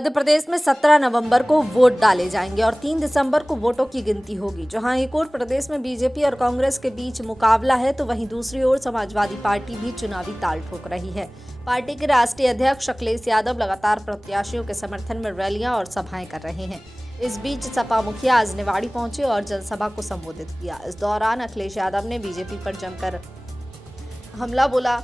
मध्य प्रदेश में 17 नवंबर को वोट डाले जाएंगे और 3 दिसंबर को वोटों की गिनती होगी। जहां एक ओर प्रदेश में बीजेपी और कांग्रेस के बीच मुकाबला है, तो वहीं दूसरी ओर समाजवादी पार्टी भी चुनावी ताल ठोक रही है। पार्टी के राष्ट्रीय अध्यक्ष अखिलेश यादव लगातार प्रत्याशियों के समर्थन में रैलियां और सभाएं कर रहे हैं। इस बीच सपा मुखिया आज निवाड़ी पहुंचे और जनसभा को संबोधित किया। इस दौरान अखिलेश यादव ने बीजेपी पर जमकर हमला बोला।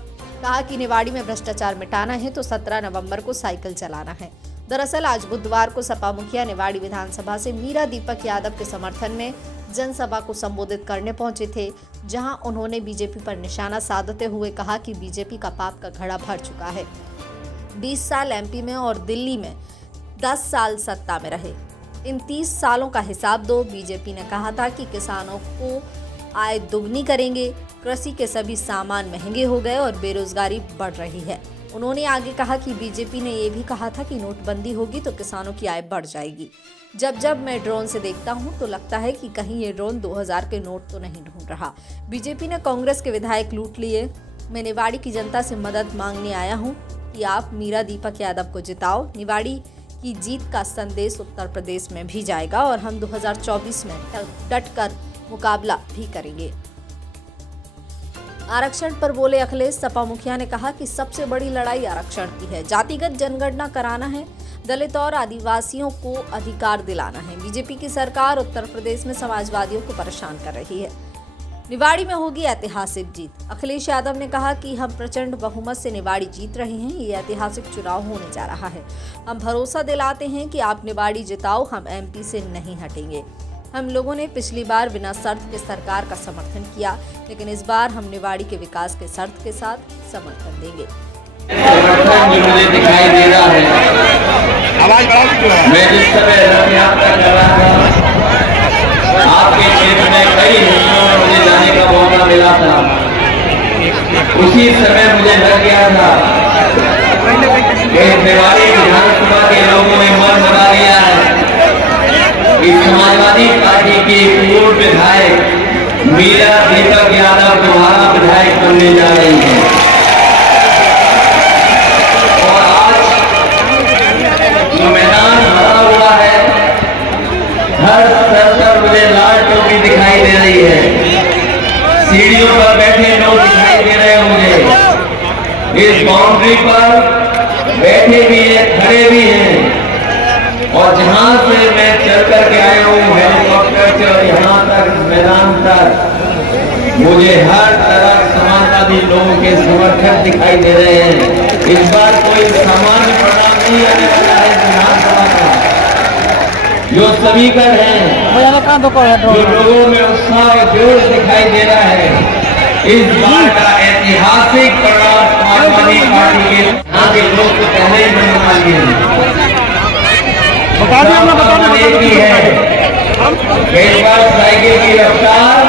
कहा कि निवाड़ी में भ्रष्टाचार मिटाना है तो 17 नवंबर को साइकिल चलाना है। दरअसल आज बुधवार को सपा मुखिया निवाड़ी विधानसभा से मीरा दीपक यादव के समर्थन में जनसभा को संबोधित करने पहुंचे थे, जहां उन्होंने बीजेपी पर निशाना साधते हुए कहा कि बीजेपी का पाप का घड़ा भर चुका है। 20 साल एमपी में और दिल्ली में 10 साल सत्ता में रहे, इन 30 सालों का हिसाब दो। बीजेपी ने कहा था कि किसानों को आय दुगनी करेंगे, कृषि के सभी सामान महंगे हो गए और बेरोजगारी बढ़ रही है। उन्होंने आगे कहा कि बीजेपी ने ये भी कहा था कि नोटबंदी होगी तो किसानों की आय बढ़ जाएगी। जब मैं ड्रोन से देखता हूं तो लगता है कि कहीं ये ड्रोन 2000 के नोट तो नहीं ढूंढ रहा। बीजेपी ने कांग्रेस के विधायक लूट लिए। मैं निवाड़ी की जनता से मदद मांगने आया हूं कि आप मीरा दीपक यादव को जिताओ। निवाड़ी की जीत का संदेश उत्तर प्रदेश में भी जाएगा और हम 2024 में डटकर मुकाबला भी करेंगे। आरक्षण पर बोले अखिलेश। सपा मुखिया ने कहा कि सबसे बड़ी लड़ाई आरक्षण की है। जातिगत जनगणना कराना है, दलित और आदिवासियों को अधिकार दिलाना है। बीजेपी की सरकार उत्तर प्रदेश में समाजवादियों को परेशान कर रही है। निवाड़ी में होगी ऐतिहासिक जीत। अखिलेश यादव ने कहा कि हम प्रचंड बहुमत से निवाड़ी जीत रहे हैं। ये ऐतिहासिक चुनाव होने जा रहा है। हम भरोसा दिलाते हैं कि आप निवाड़ी जिताओ, हम एमपी से नहीं हटेंगे। हम लोगों ने पिछली बार बिना शर्त के सरकार का समर्थन किया, लेकिन इस बार हम निवाड़ी के विकास के शर्त के साथ समर्थन देंगे। मुझे दिखाई दे रहा है। मैं जिस समय रथ यात्रा कर रहा था, आपके क्षेत्र में कई हिस्सों में मुझे जाने का मौका मिला था। उसी समय मुझे लग गया था कि निवाड़ी विधानसभा के लोगों ने मन बना लिया है कि समाजवादी पार्टी की पूर्व विधायक मीरा दीपक यादव दोबारा विधायक बनने जा रही है। और आज जो मैदान भरा हुआ है, हर स्तर पर मुझे लाल टोपी दिखाई दे रही है। सीढ़ियों पर बैठे लोग दिखाई दे रहे होंगे। इस बाउंड्री पर बैठे भी हैं, खड़े भी हैं। और जहां से मैं चल करके आया हूँ हेलीकॉप्टर से और यहाँ तक मैदान तक, मुझे हर तरफ समाजवादी लोगों के समर्थक दिखाई दे रहे हैं। इस बार कोई सामान्य परिणाम नहीं आने वाला है विधानसभा का। जो समीकरण है, जो लोगों में उत्साह जोश दिखाई दे रहा है, इस बार का ऐतिहासिक परिणाम समाजवादी पार्टी के यहाँ के लोग तो पहले ही बनने वाली है। एक ही है, कई बार साइकिल की रफ्तार